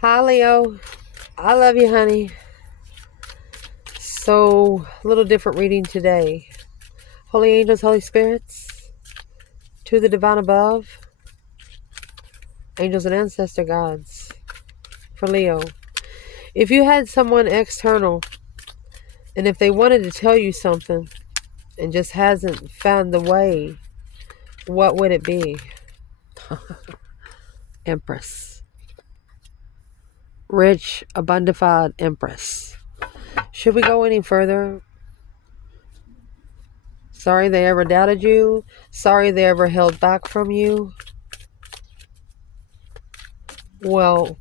Hi, Leo. I love you, honey. So, a little different reading today. Holy angels, Holy spirits, to the divine above, angels and ancestor gods, for Leo. If you had someone external, and if they wanted to tell you something, and just hasn't found the way, what would it be? Empress. Rich, abundified Empress. Should we go any further? Sorry they ever doubted you. Sorry they ever held back from you. Well,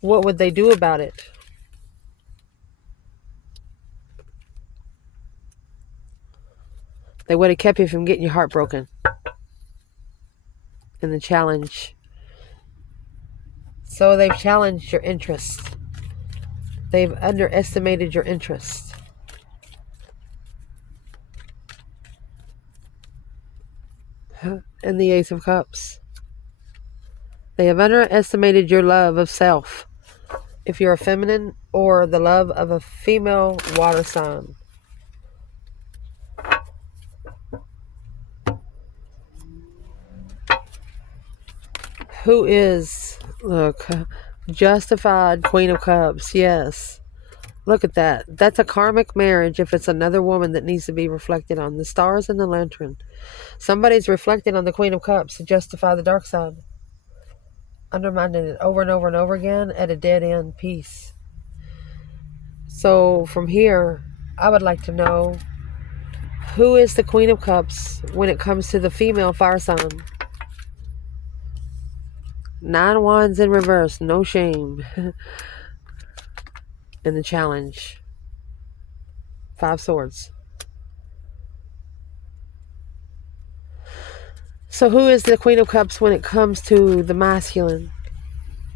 what would they do about it? They would have kept you from getting your heart broken in the challenge. So they've challenged your interest. They've underestimated your interest. And the Ace of Cups. They have underestimated your love of self. If you're a feminine, or the love of a female water sign. Who is, look, justified Queen of Cups, yes. Look at that. That's a karmic marriage if it's another woman that needs to be reflected on. The stars and the lantern. Somebody's reflecting on the Queen of Cups to justify the dark side. Undermining it over and over and over again at a dead end piece. So from here, I would like to know, who is the Queen of Cups when it comes to the female fire sign? 9 wands in reverse, no shame. In the challenge. 5 swords. So who is the Queen of Cups when it comes to the masculine?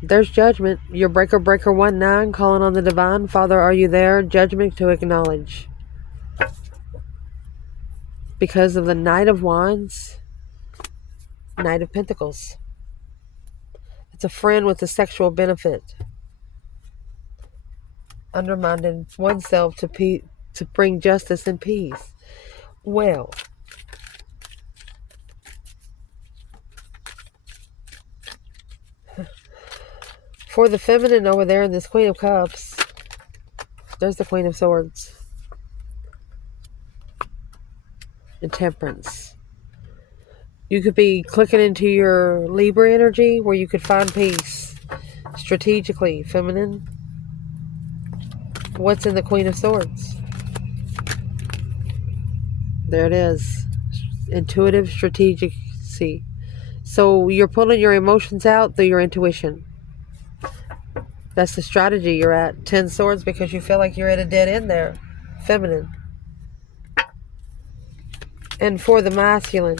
There's judgment. Your breaker 1-9 calling on the divine. Father, are you there? Judgment to acknowledge. Because of the Knight of Wands, Knight of Pentacles. It's a friend with a sexual benefit. Undermining oneself to bring justice and peace. Well, for the feminine over there in this Queen of Cups, there's the Queen of Swords. And Temperance. You could be clicking into your Libra energy where you could find peace. Strategically, feminine. What's in the Queen of Swords? There it is. Intuitive strategic. So you're pulling your emotions out through your intuition. That's the strategy you're at. 10 swords because you feel like you're at a dead end there. Feminine. And for the masculine,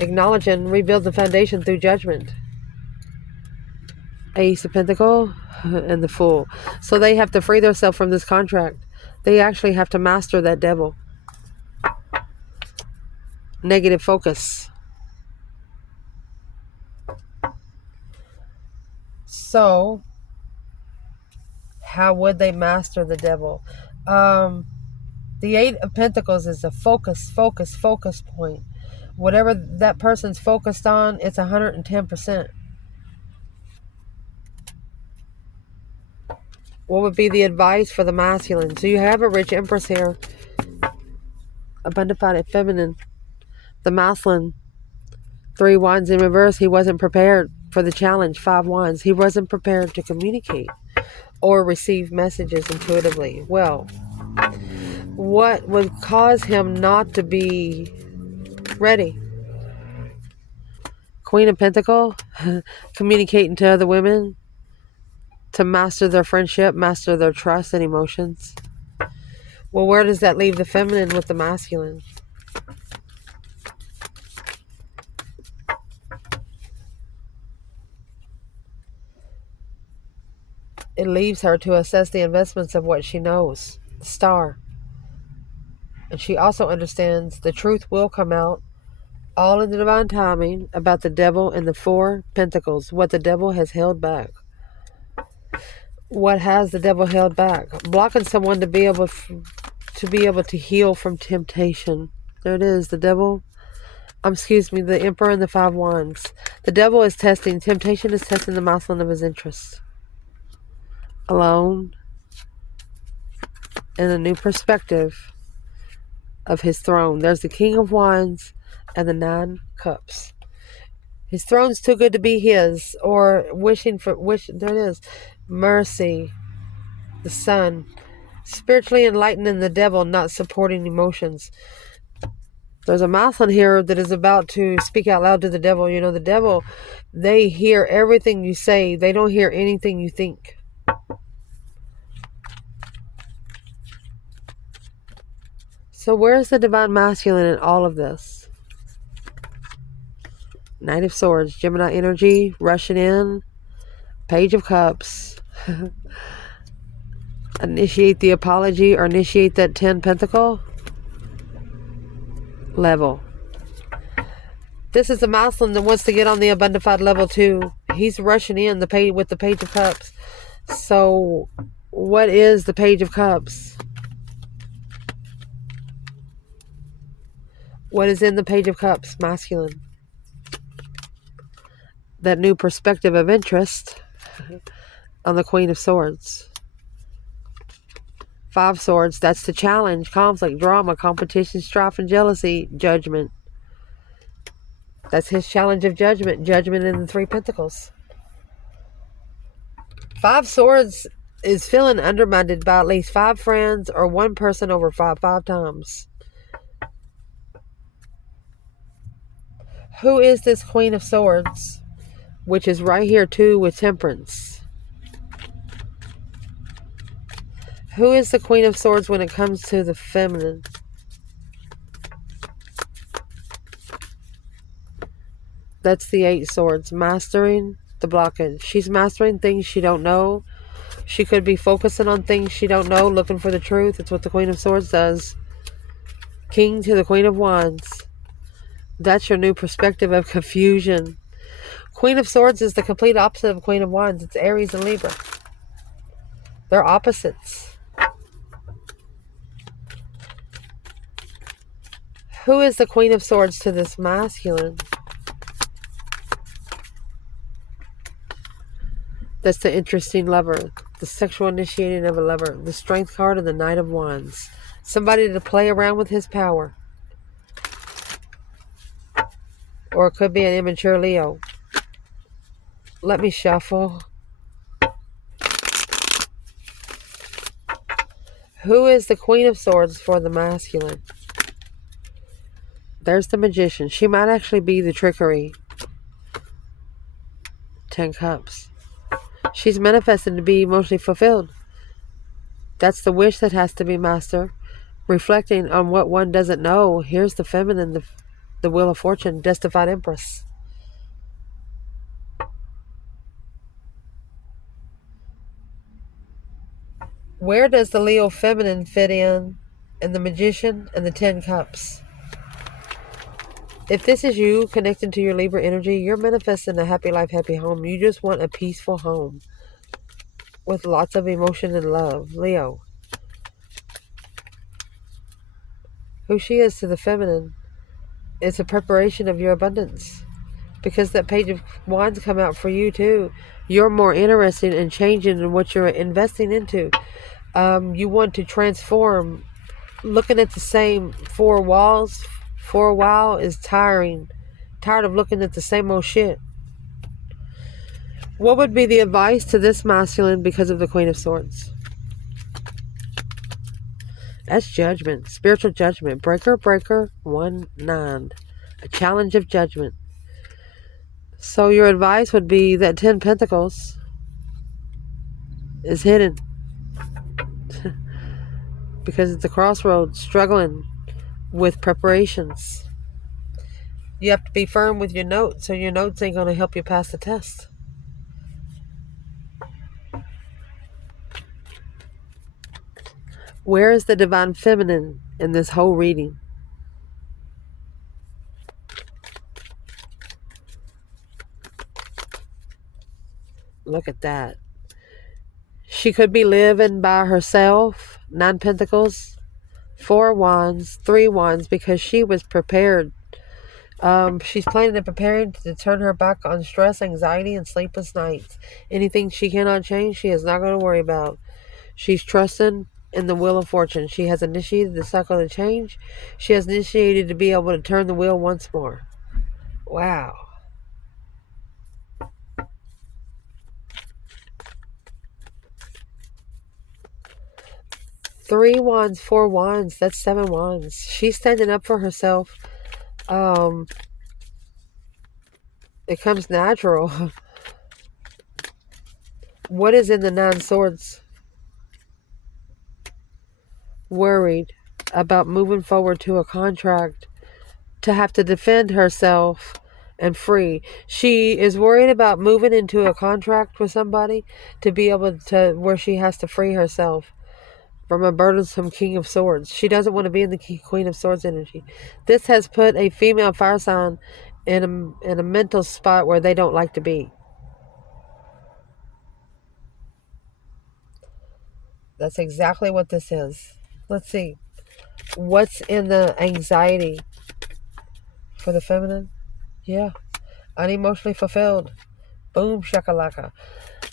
acknowledge and rebuild the foundation through judgment. Ace of Pentacles and the Fool. So they have to free themselves from this contract. They actually have to master that devil. Negative focus. So, how would they master the devil? The 8 of Pentacles is a focus point. Whatever that person's focused on, it's 110%. What would be the advice for the masculine? So you have a rich Empress here. Abundified feminine. The masculine. 3 wands in reverse. He wasn't prepared for the challenge. 5 wands. He wasn't prepared to communicate or receive messages intuitively. Well, what would cause him not to be ready? Queen of Pentacles. Communicating to other women. To master their friendship, master their trust and emotions. Well, where does that leave the feminine with the masculine? It leaves her to assess the investments of what she knows. The Star. And she also understands the truth will come out All in the divine timing about the devil and the four pentacles. What the devil has held back. What has the devil held back? Blocking someone to be able to heal from temptation. There it is. The devil. The Emperor and the Five Wands. The devil is testing. Temptation is testing the masculine of his interest. Alone. And a new perspective of his throne. There's the King of Wands and the Nine Cups. His throne's too good to be his, or there it is. Mercy, the Sun, spiritually enlightening the devil, not supporting emotions. There's a masculine here that is about to speak out loud to the devil. You know, the devil, they hear everything you say. They don't hear anything you think. So where's the divine masculine in all of this? Knight of Swords, Gemini energy, rushing in. Page of Cups. Initiate the apology or initiate that 10 pentacle level. This is a masculine that wants to get on the abundified level too. He's rushing in with the Page of Cups. So what is the Page of Cups? What is in the Page of Cups? Masculine. That new perspective of interest on the Queen of Swords. Five Swords, that's the challenge, conflict, drama, competition, strife, and jealousy, judgment. That's his challenge of judgment. Judgment in the Three Pentacles. Five Swords is feeling undermined by at least 5 friends or one person over five times. Who is this Queen of Swords? Which is right here too with Temperance. Who is the Queen of Swords when it comes to the feminine? That's the 8 Swords. Mastering the blockage. She's mastering things she don't know. She could be focusing on things she don't know, looking for the truth. It's what the Queen of Swords does. King to the Queen of Wands. That's your new perspective of confusion. Queen of Swords is the complete opposite of Queen of Wands. It's Aries and Libra. They're opposites. Who is the Queen of Swords to this masculine? That's the interesting lover. The sexual initiating of a lover. The Strength card and the Knight of Wands. Somebody to play around with his power. Or it could be an immature Leo. Let me shuffle. Who is the Queen of Swords for the masculine? There's the Magician. She might actually be the trickery. 10 Cups. She's manifested to be emotionally fulfilled. That's the wish that has to be mastered. Reflecting on what one doesn't know. Here's the feminine, the Wheel of Fortune, Justified Empress. Where does the Leo feminine fit in the Magician and the 10 Cups? If this is you connecting to your Libra energy, you're manifesting a happy life, happy home. You just want a peaceful home with lots of emotion and love. Leo. Who she is to the feminine is a preparation of your abundance. Because that Page of Wands come out for you too. You're more interested in changing in what you're investing into. You want to transform. Looking at the same 4 walls for a while is tiring. Tired of looking at the same old shit. What would be the advice to this masculine because of the Queen of Swords? That's judgment. Spiritual judgment. Breaker, 1-9. A challenge of judgment. So your advice would be that 10 Pentacles is hidden. Because it's a crossroads, struggling with preparations. You have to be firm with your notes, so your notes ain't going to help you pass the test. Where is the divine feminine in this whole reading? Look at that. She could be living by herself. 9 pentacles, 4 wands, 3 wands, because she was prepared. She's planning and preparing to turn her back on stress, anxiety, and sleepless nights. Anything she cannot change, she is not going to worry about. She's trusting in the wheel of fortune. She has initiated the cycle of change. She has initiated to be able to turn the wheel once more. Wow. Three wands, 4 wands. That's 7 wands. She's standing up for herself. It comes natural. What is in the 9 swords? Worried about moving forward to a contract, to have to defend herself and free. She is worried about moving into a contract with somebody to be able to, where she has to free herself from a burdensome King of Swords. She doesn't want to be in the Queen of Swords energy. This has put a female fire sign in a mental spot where they don't like to be. That's exactly what this is. Let's see. What's in the anxiety for the feminine? Yeah. Unemotionally fulfilled. Boom shakalaka.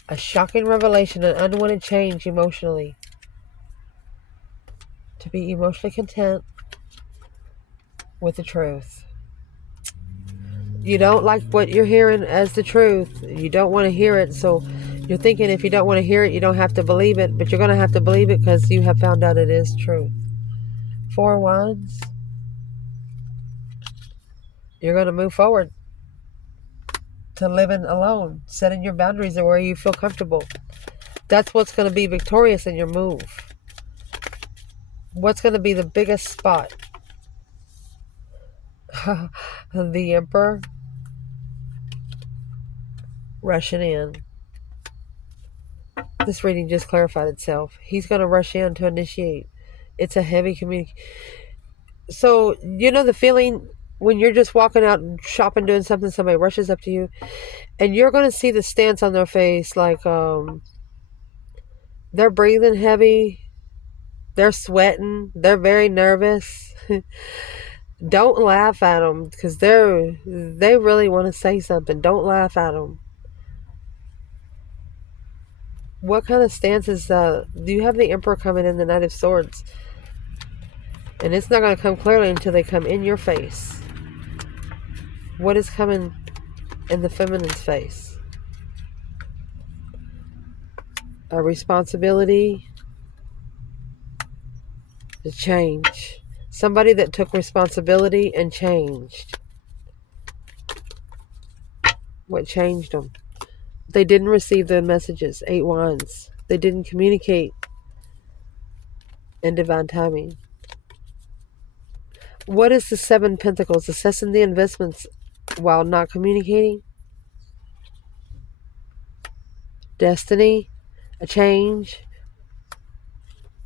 A shocking revelation, an unwanted change emotionally. To be emotionally content with the truth. You don't like what you're hearing as the truth. You don't want to hear it, so you're thinking if you don't want to hear it, you don't have to believe it, but you're going to have to believe it because you have found out it is truth. 4 wands. You're going to move forward to living alone, setting your boundaries where you feel comfortable. That's what's going to be victorious in your move. What's going to be the biggest spot? The Emperor rushing in. This reading just clarified itself. He's going to rush in to initiate. It's a heavy communication. So, you know the feeling when you're just walking out shopping, doing something, somebody rushes up to you, and you're going to see the stance on their face, like they're breathing heavy, they're sweating, they're very nervous. Don't laugh at them because they really want to say something. Don't laugh at them. What kind of stances do you have? The Emperor coming in, the Knight of Swords, and it's not going to come clearly until they come in your face. What is coming in the feminine's face? A responsibility to change. Somebody that took responsibility and changed. What changed them? They didn't receive the messages. 8 wands. They didn't communicate in divine timing. What is the 7 pentacles? Assessing the investments while not communicating. Destiny. A change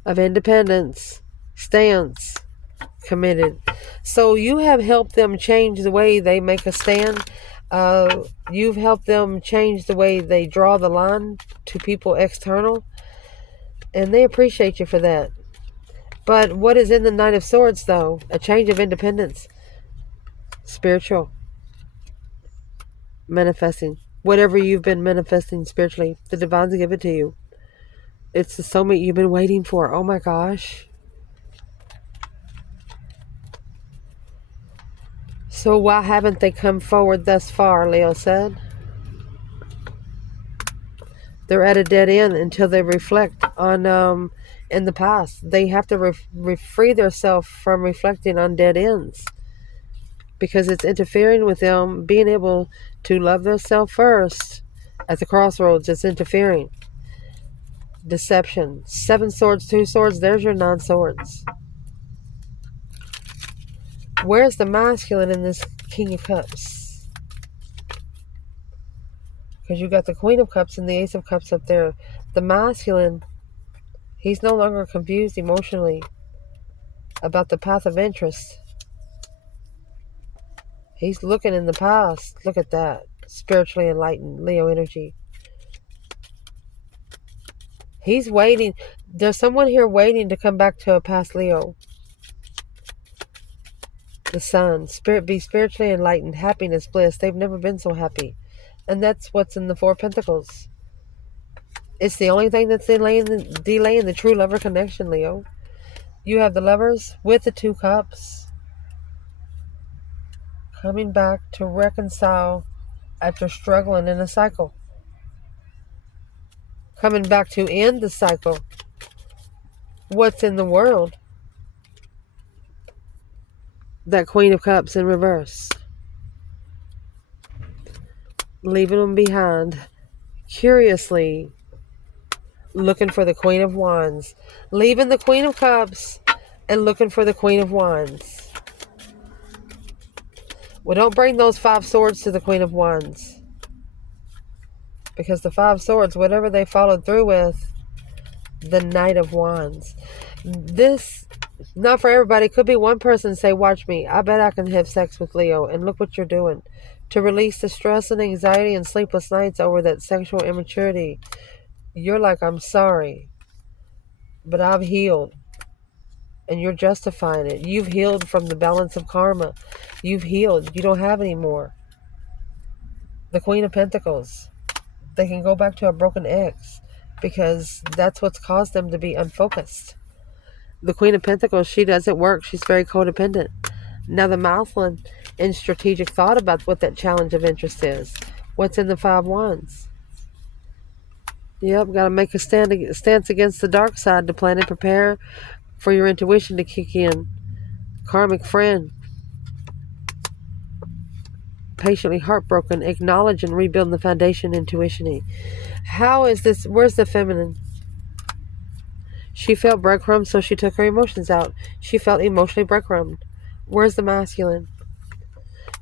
of independence. Stance. Committed. So you have helped them change the way they make a stand. You've helped them change the way they draw the line to people external, and they appreciate you for that. But what is in the Knight of Swords, though? A change of independence. Spiritual. Manifesting. Whatever you've been manifesting spiritually, the divines give it to you. It's the soulmate you've been waiting for. Oh my gosh. So why haven't they come forward thus far, Leo said. They're at a dead end until they reflect on in the past. They have to free themselves from reflecting on dead ends because it's interfering with them being able to love themselves first. At the crossroads, it's interfering. Deception. 7 swords, 2 swords. There's your 9 swords. Where's the masculine in this King of Cups? Because you got the Queen of Cups and the Ace of Cups up there. The masculine, he's no longer confused emotionally about the path of interest. He's looking in the past. Look at that. Spiritually enlightened Leo energy. He's waiting. There's someone here waiting to come back to a past Leo. The sun. Spirit, be spiritually enlightened. Happiness, bliss. They've never been so happy. And that's what's in the Four of Pentacles. It's the only thing that's delaying the true lover connection, Leo. You have the Lovers with the Two Cups. Coming back to reconcile after struggling in a cycle. Coming back to end the cycle. What's in the world? That Queen of Cups in reverse. Leaving them behind. Curiously looking for the Queen of Wands. Leaving the Queen of Cups and looking for the Queen of Wands. Well, don't bring those 5 swords to the Queen of Wands. Because the 5 swords, whatever they followed through with, the Knight of Wands. This, not for everybody. Could be one person say, watch me. I bet I can have sex with Leo. And look what you're doing. To release the stress and anxiety and sleepless nights over that sexual immaturity. You're like, I'm sorry. But I've healed. And you're justifying it. You've healed from the balance of karma. You've healed. You don't have any more. The Queen of Pentacles. They can go back to a broken ex. Because that's what's caused them to be unfocused. The Queen of Pentacles, she doesn't work. She's very codependent. Now the Mousland, in strategic thought about what that challenge of interest is. What's in the 5 Wands? Yep, got to make a stance against the dark side to plan and prepare for your intuition to kick in. Karmic friend. Patiently heartbroken, acknowledge and rebuild the foundation intuition-y. How is this? Where's the feminine? She felt breadcrumbs, so she took her emotions out. She felt emotionally breadcrumbed. Where's the masculine?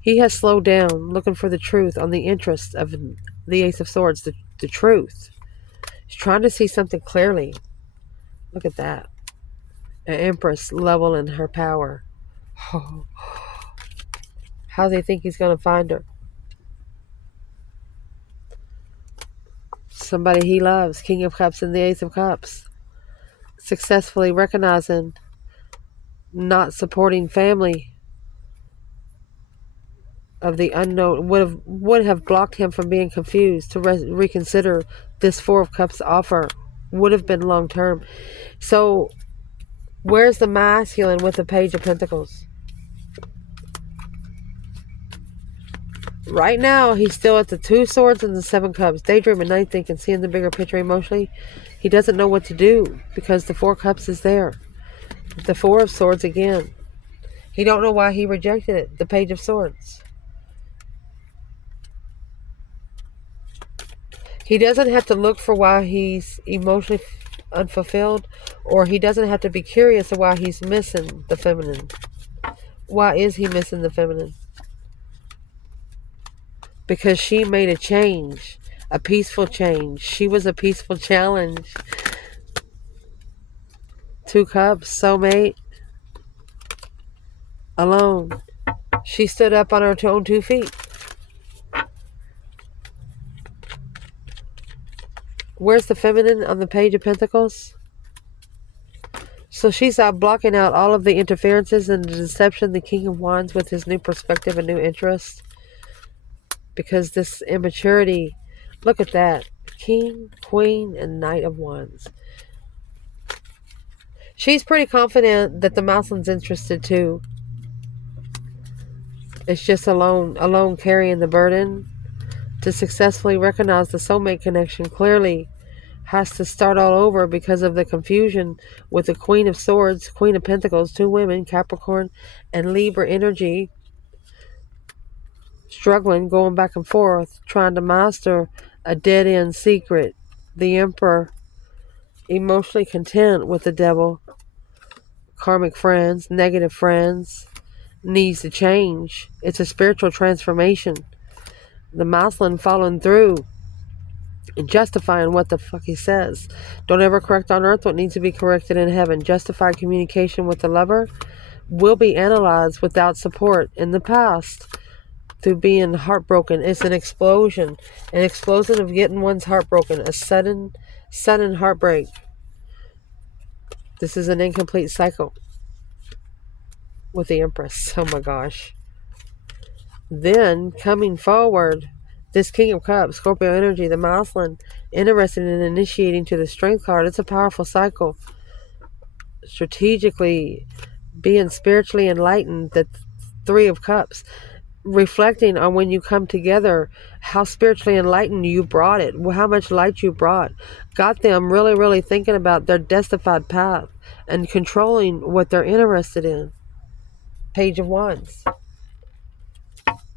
He has slowed down, looking for the truth on the interest of the Ace of Swords, the truth. He's trying to see something clearly. Look at that. An Empress level in her power. Oh. How do they think he's going to find her? Somebody he loves. King of Cups and the Ace of Cups. Successfully recognizing, not supporting family of the unknown would have blocked him from being confused. To reconsider this 4 of Cups offer would have been long term. So where's the masculine with the Page of Pentacles? Right now, he's still at the 2 swords and the 7 cups. Daydreaming, night thinking, seeing the bigger picture emotionally. He doesn't know what to do because the 4 cups is there. The 4 of swords again. He don't know why he rejected it. The Page of Swords. He doesn't have to look for why he's emotionally unfulfilled, or he doesn't have to be curious of why he's missing the feminine. Why is he missing the feminine? Because she made a change, a peaceful change. She was a peaceful challenge. 2 cups, soulmate, alone. She stood up on her own 2 feet. Where's the feminine on the Page of Pentacles? So she's out blocking out all of the interferences and the deception, the King of Wands with his new perspective and new interest. Because this immaturity, look at that. King, Queen, and Knight of Wands. She's pretty confident that the Mouseland's interested too. It's just alone carrying the burden. To successfully recognize the soulmate connection clearly has to start all over because of the confusion with the Queen of Swords, Queen of Pentacles, 2 women, Capricorn and Libra energy. Struggling, going back and forth, trying to master a dead-end secret. The Emperor, emotionally content with the Devil. Karmic friends, negative friends, needs to change. It's a spiritual transformation. The Mouseland following through and justifying what the fuck he says. Don't ever correct on earth what needs to be corrected in heaven. Justified communication with the lover will be analyzed without support in the past. Through being heartbroken. It's an explosion of getting one's heart broken. A sudden Sudden heartbreak. This is an incomplete cycle with the Empress. Oh my gosh. Then, coming forward, this King of Cups, Scorpio energy, the masculine, interested in initiating to the Strength card. It's a powerful cycle. Strategically being spiritually enlightened, the Three of Cups, reflecting on when you come together, how spiritually enlightened you brought it, how much light you brought, got them really, really thinking about their destined path and controlling what they're interested in. Page of Wands.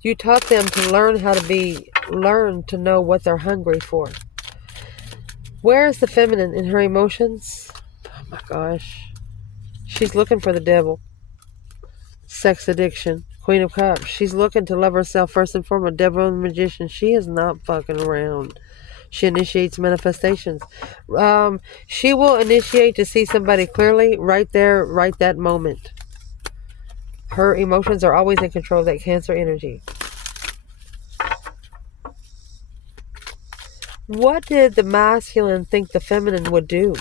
You taught them to learn to know what they're hungry for. Where is the feminine in her emotions? Oh my gosh. She's looking for the devil. Sex addiction. Queen of Cups. She's looking to love herself first and foremost. Devil and Magician. She is not fucking around. She initiates manifestations. She will initiate to see somebody clearly right there, right that moment. Her emotions are always in control of that Cancer energy. What did the masculine think the feminine would do?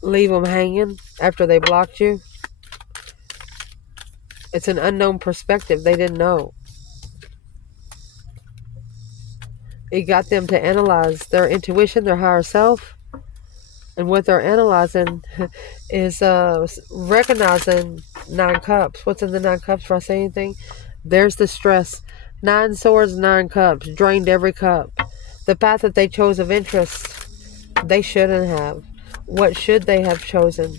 Leave them hanging after they blocked you? It's an unknown perspective. They didn't know. It got them to analyze their intuition, their higher self. And what they're analyzing is recognizing 9 cups. What's in the 9 cups before I say anything? There's the stress. 9 swords, 9 cups. Drained every cup. The path that they chose of interest, they shouldn't have. What should they have chosen?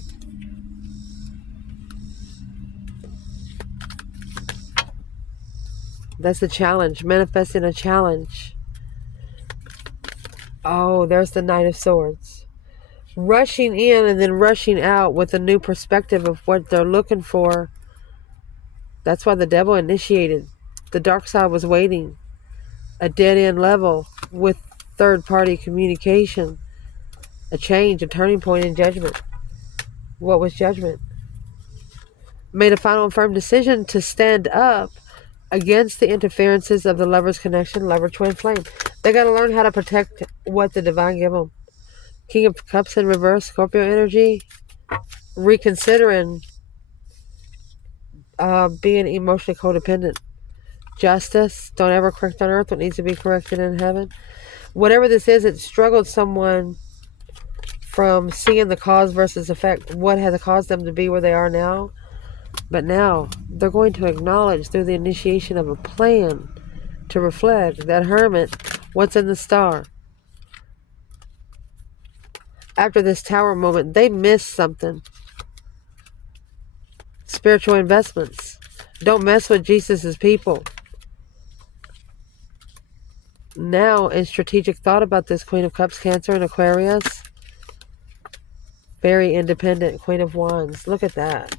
That's the challenge. Manifesting a challenge. Oh, there's the Knight of Swords. Rushing in and then rushing out with a new perspective of what they're looking for. That's why the devil initiated. The dark side was waiting. A dead-end level with third-party communication. A change, a turning point in judgment. What was judgment? Made a final and firm decision to stand up against the interferences of the lover's connection, lover twin flame. They got to learn how to protect what the divine give them. King of Cups in reverse, Scorpio energy. Reconsidering being emotionally codependent. Justice. Don't ever correct on earth what needs to be corrected in heaven. Whatever this is, it struggled someone from seeing the cause versus effect. What has caused them to be where they are now? But now they're going to acknowledge through the initiation of a plan to reflect that hermit, what's in the star. After this tower moment, they missed something. Spiritual investments. Don't mess with Jesus's people. Now, in strategic thought about this, Queen of Cups, Cancer, and Aquarius. Very independent, Queen of Wands. Look at that.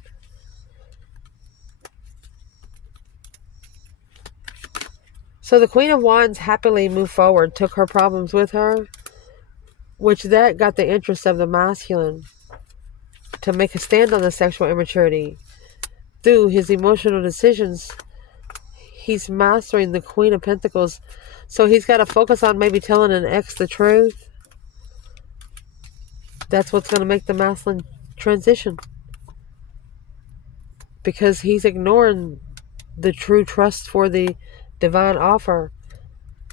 So the Queen of Wands happily moved forward, took her problems with her, which that got the interest of the masculine to make a stand on the sexual immaturity. Through his emotional decisions, he's mastering the Queen of Pentacles. So he's got to focus on maybe telling an ex the truth. That's what's going to make the masculine transition. Because he's ignoring the true trust for the divine offer.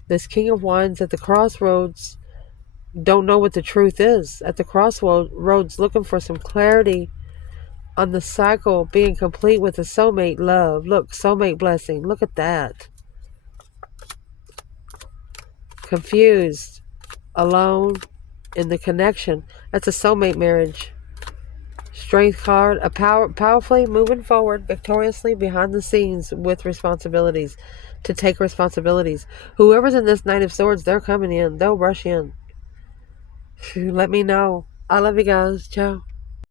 This King of Wands at the crossroads don't know what the truth is. At the crossroads looking for some clarity on the cycle being complete with a soulmate love. Look, soulmate blessing. Look at that. Confused. Alone. In the connection. That's a soulmate marriage. Strength card. Powerfully moving forward victoriously behind the scenes with responsibilities. To take responsibilities. Whoever's in this Knight of Swords, they're coming in. They'll rush in. Let me know. I love you guys. Ciao.